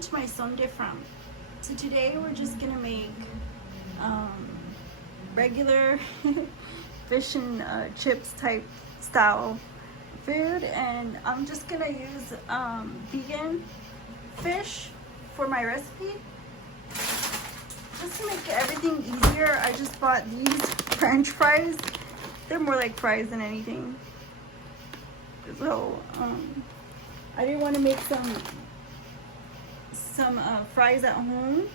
welcome to my Son de Fram. So today we're just gonna make regular fish and chips type style food, and I'm just gonna use vegan fish for my recipe. Just to make everything easier, I just bought these French fries. They're more like fries than anything. So I didn't want to make some fries at home,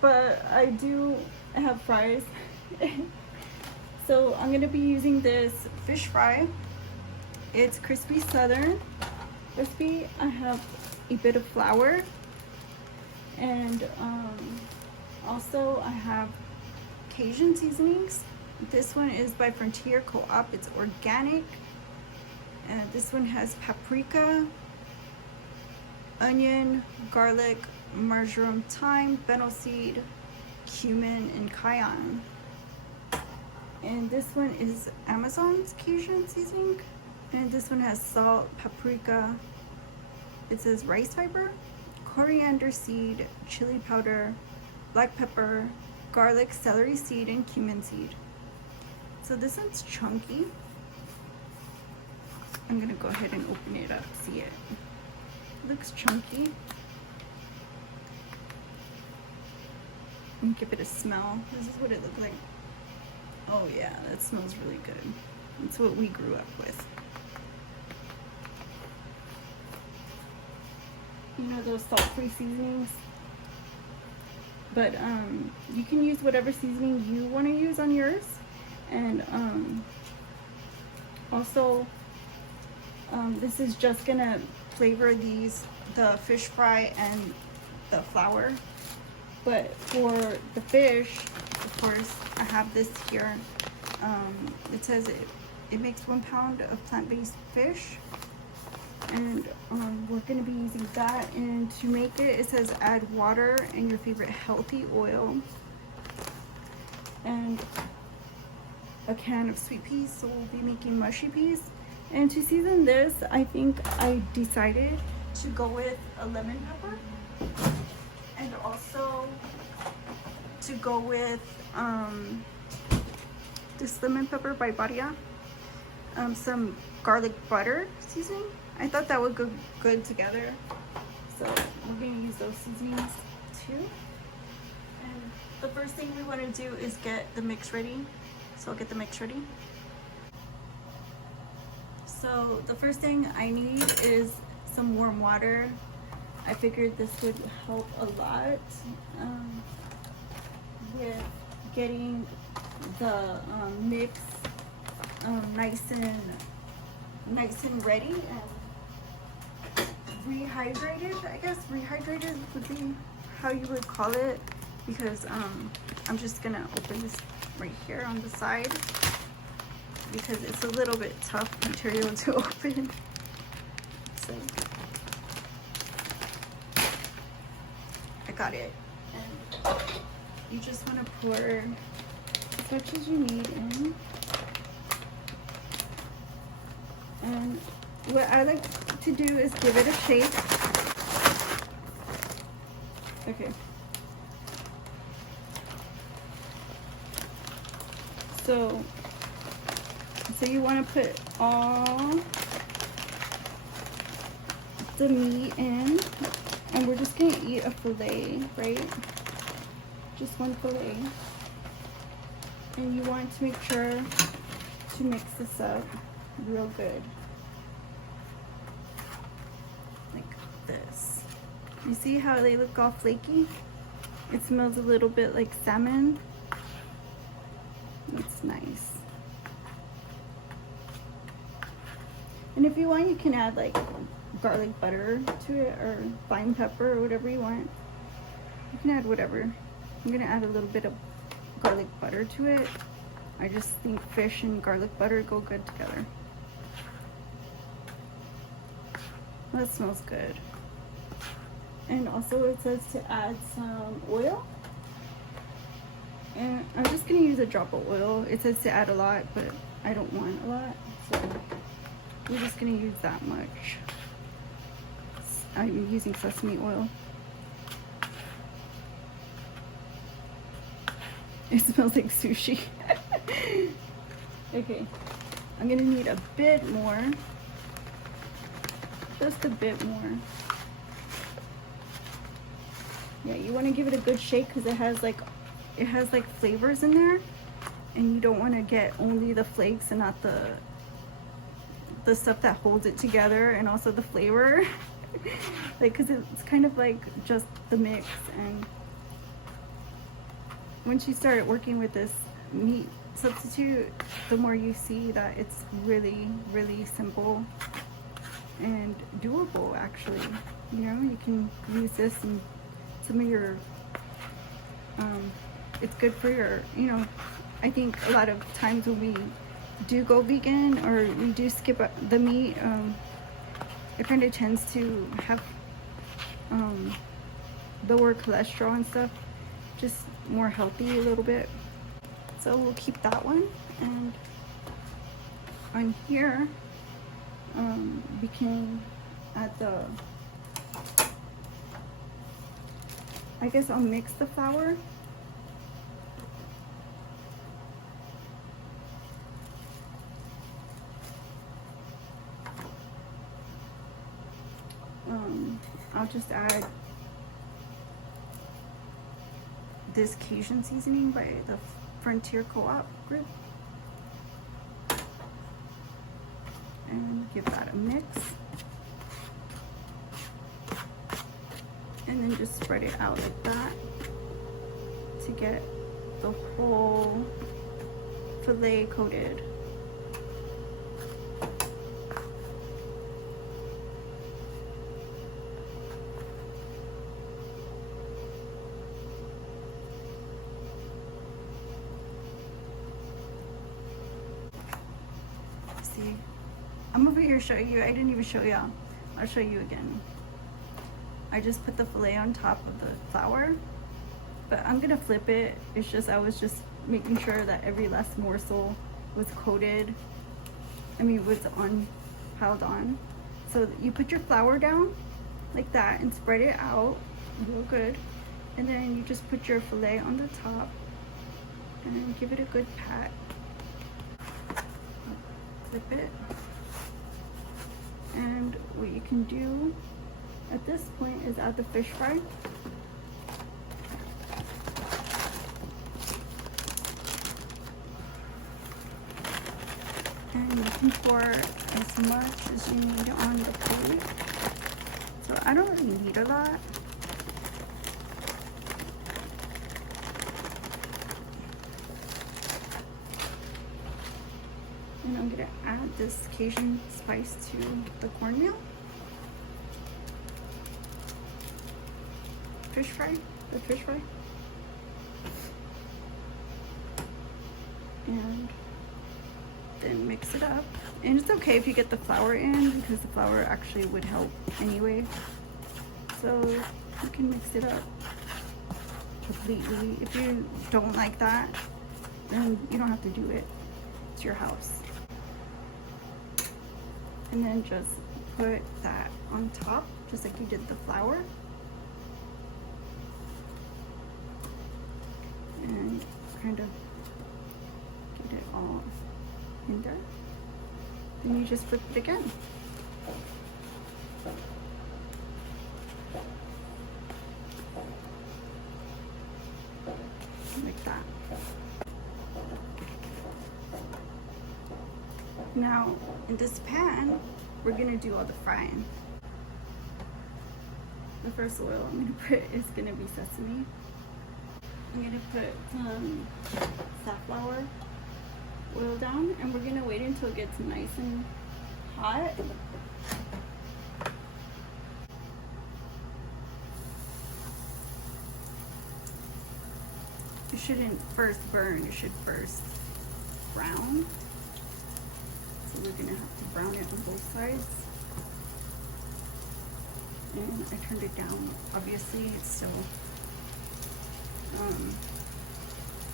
but I do have fries. So I'm going to be using this fish fry. It's Crispy Southern recipe. I have a bit of flour, and also I have Cajun seasonings. This one is by Frontier Co-op. It's organic. And this one has paprika, onion, garlic, marjoram, thyme, fennel seed, cumin, and cayenne. And this one is Amazon's Cajun seasoning. And this one has salt, paprika. It says rice fiber, coriander seed, chili powder, black pepper, garlic, celery seed, and cumin seed. So this one's chunky. I'm gonna go ahead and open it up, see it. Looks chunky. And give it a smell. This is what it looked like. Oh yeah, that smells really good. That's what we grew up with. You know those salt-free seasonings? But you can use whatever seasoning you want to use on yours. And also this is just gonna flavor the fish fry and the flour. But for the fish, of course, I have this here. It says it makes 1 pound of plant-based fish, and we're gonna be using that. And to make it, it says add water and your favorite healthy oil, and a can of sweet peas. So we'll be making mushy peas. And to season this, I think I decided to go with a lemon pepper, and also to go with this lemon pepper by Badia, some garlic butter seasoning. I thought that would go good together, so we're going to use those seasonings too. And the first thing we want to do is get the mix ready, so I'll get the mix ready. So the first thing I need is some warm water. I figured this would help a lot with getting the mix nice and ready and rehydrated. I guess rehydrated would be how you would call it, because I'm just gonna open this right here on the side, because it's a little bit tough material to open. So I got it. And you just want to pour as much as you need in. And what I like to do is give it a shake. Okay. So you want to put all the meat in, and we're just going to eat a fillet, right? Just one fillet. And you want to make sure to mix this up real good. Like this. You see how they look all flaky? It smells a little bit like salmon. It's nice. And if you want, you can add like garlic butter to it, or fine pepper, or whatever you want. You can add whatever. I'm gonna add a little bit of garlic butter to it. I just think fish and garlic butter go good together. That smells good. And also it says to add some oil. And I'm just gonna use a drop of oil. It says to add a lot, but I don't want a lot, so we're just gonna use that much. I'm using sesame oil. It smells like sushi. Okay, I'm gonna need a bit more. Just a bit more. Yeah, you want to give it a good shake because it has like flavors in there, and you don't want to get only the flakes and not the stuff that holds it together, and also the flavor. Like, because it's kind of like just the mix. And once you start working with this meat substitute, the more you see that it's really, really simple and doable. Actually, you know, you can use this in some of your it's good for your, you know, I think a lot of times when we do go vegan or we do skip the meat, it kind of tends to have lower cholesterol and stuff, just more healthy a little bit. So we'll keep that one. And on here we can add I guess I'll mix the flour. I'll just add this Cajun seasoning by the Frontier Co-op group and give that a mix, and then just spread it out like that to get the whole filet coated. See, I'm over here showing you. I didn't even show y'all. I'll show you again. I just put the filet on top of the flour, but I'm gonna flip it. It's just, I was just making sure that every last morsel was coated. I mean, was piled on. So you put your flour down like that and spread it out real good. And then you just put your filet on the top and then give it a good pat. Flip it. And what you can do at this point is add the fish fry. And you can pour as much as you need on the plate. So I don't really need a lot. And I'm gonna add this Cajun spice to the cornmeal. Fish fry, the fish fry. And then mix it up. And it's okay if you get the flour in, because the flour actually would help anyway. So you can mix it up completely. If you don't like that, then you don't have to do it. It's your house. And then just put that on top, just like you did the flour. And kind of get it all in there. Then you just flip it again. Like that. Now, in this pan, we're gonna do all the frying. The first oil I'm gonna put is gonna be sesame. I'm gonna put some safflower oil down, and we're gonna wait until it gets nice and hot. You shouldn't first burn, you should first brown. So we're gonna have to brown it on both sides. And I turned it down. Obviously, it's still,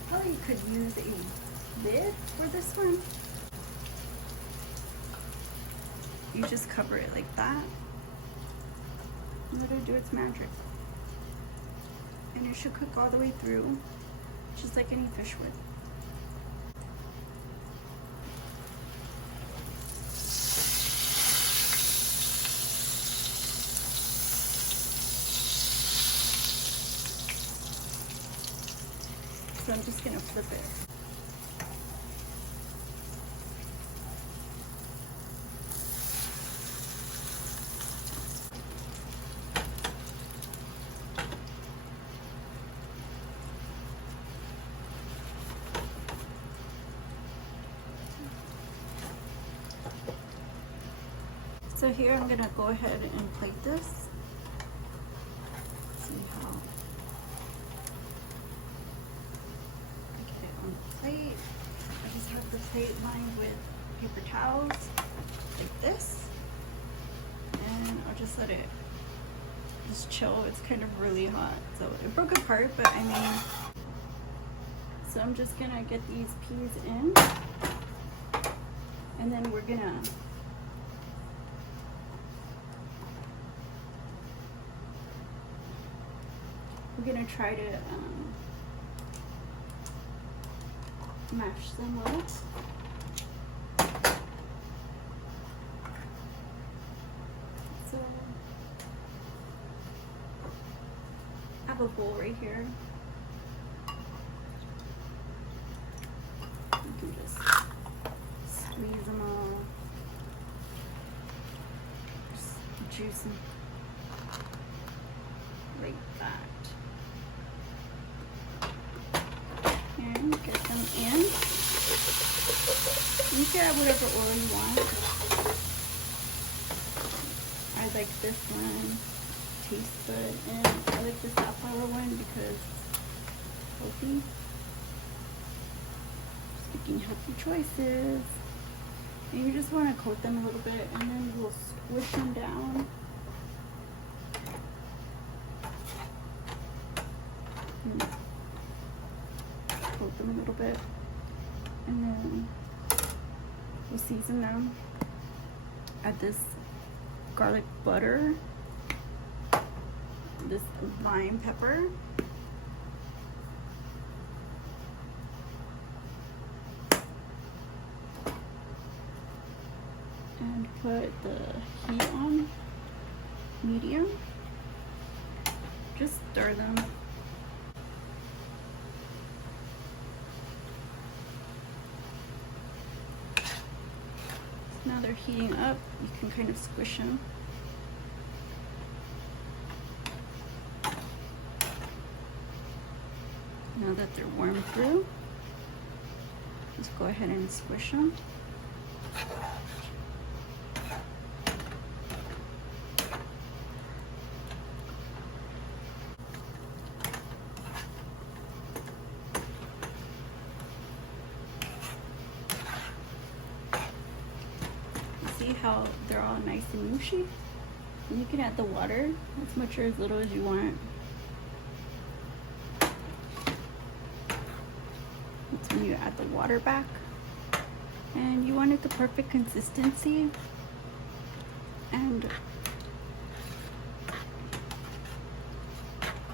probably could use a lid for this one. You just cover it like that and let it do its magic. And it should cook all the way through. just like any fish would. So I'm just gonna flip it. So here I'm gonna go ahead and plate this. See how I get it on the plate. I just have the plate lined with paper towels like this, and I'll just let it just chill. It's kind of really hot, so it broke apart, but I mean, so I'm just gonna get these peas in, and then we're gonna try to mash them well. So I have a bowl right here. You can just squeeze them all, just juice them like that. And get them in. You can add whatever oil you want. I like this one, tastes good, and I like the safflower one because it's healthy. Just making healthy choices. And you just want to coat them a little bit, and then we'll squish them down. Coat them a little bit, and then we'll season them. Add this garlic butter, this lime pepper, and put the heat on medium. Just stir them. Now they're heating up, you can kind of squish them. Now that they're warm through, just go ahead and squish them. See how they're all nice and mushy? And you can add the water as much or as little as you want. That's when you add the water back. And you want it the perfect consistency. And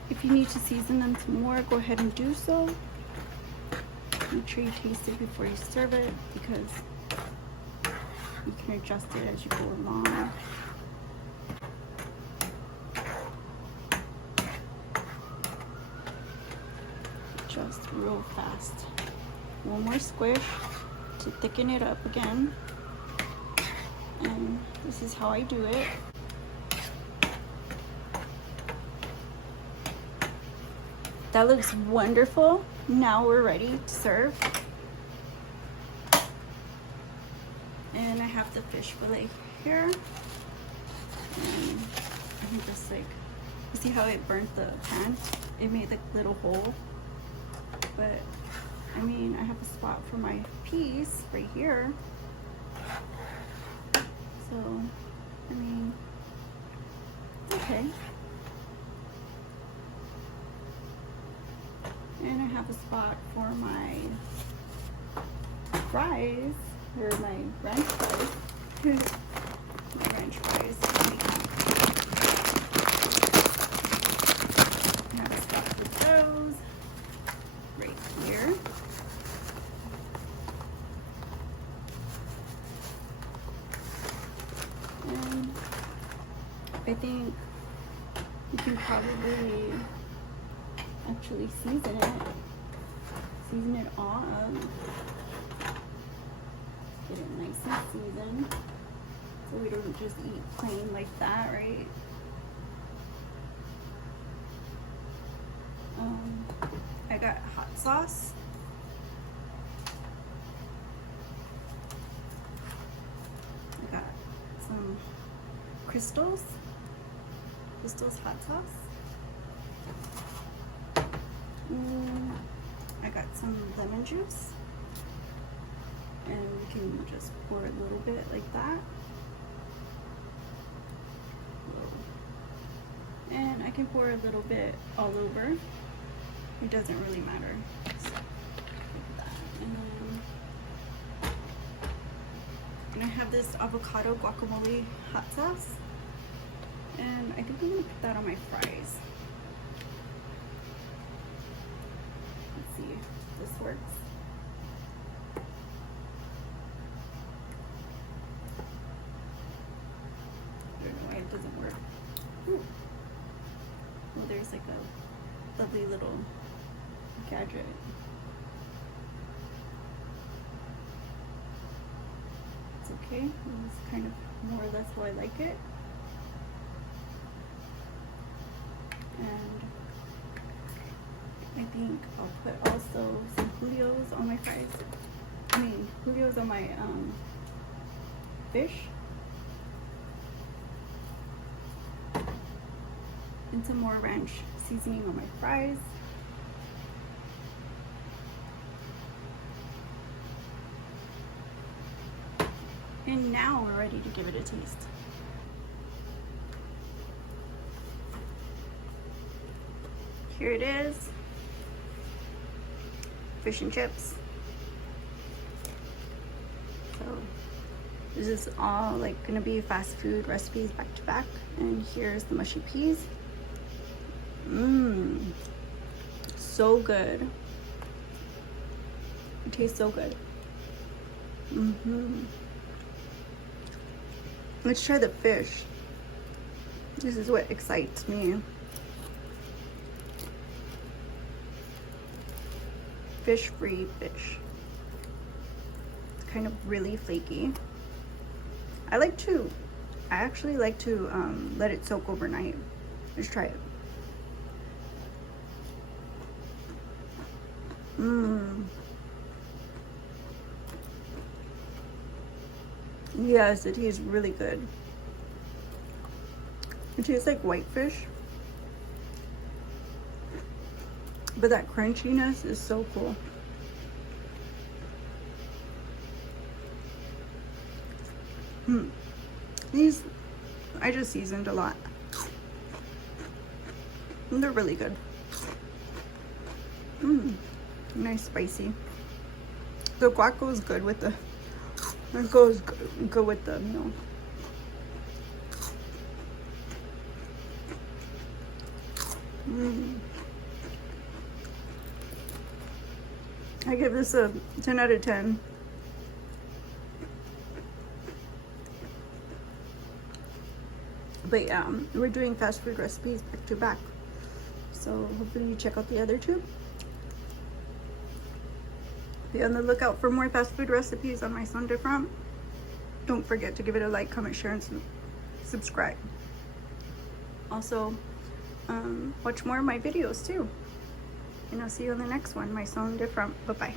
if you need to season them some more, go ahead and do so. Make sure you taste it before you serve it, because you can adjust it as you go along. Just real fast. One more squish to thicken it up again. And this is how I do it. That looks wonderful. Now we're ready to serve. And I have the fish fillet here. And I can just like, you see how it burnt the pan? It made a little hole. But I mean, I have a spot for my piece right here. So, I mean, it's okay. And I have a spot for my fries, or my ranch fries. My ranch fries. I have a spot for those. Right I think you can probably actually season it. Season it all up. Get it nice and seasoned. So we don't just eat plain like that, right? I got hot sauce. I got some Crystal's hot sauce. I got some lemon juice. And we can just pour a little bit like that. And I can pour a little bit all over. It doesn't really matter. So, like that. And I have this avocado guacamole hot sauce. And I think I'm gonna put that on my fries. Let's see if this works. I don't know why it doesn't work. Ooh. Well, there's like a lovely little gadget. It's okay. It's kind of more or less how I like it. And I think I'll put also some Julios on my fries. I mean, Julios on my fish. And some more ranch seasoning on my fries. And now we're ready to give it a taste. Here it is. Fish and chips. So this is all like gonna be fast food recipes back to back. And here's the mushy peas. Mmm, so good. It tastes so good. Let's try the fish. This is what excites me. Fish-free fish. It's kind of really flaky. I actually like to let it soak overnight. Let's try it. Yes, it tastes really good. It tastes like whitefish, but that crunchiness is so cool. These, I just seasoned a lot. And they're really good. Nice spicy. The guac goes good with the, it goes good with the meal. I give this a 10 out of 10. But yeah, we're doing fast food recipes back to back. So hopefully you check out the other two. Be on the lookout for more fast food recipes on my Son Different. Don't forget to give it a like, comment, share, and subscribe. Also, watch more of my videos too. And I'll see you on the next one, my Son Different. Bye-bye.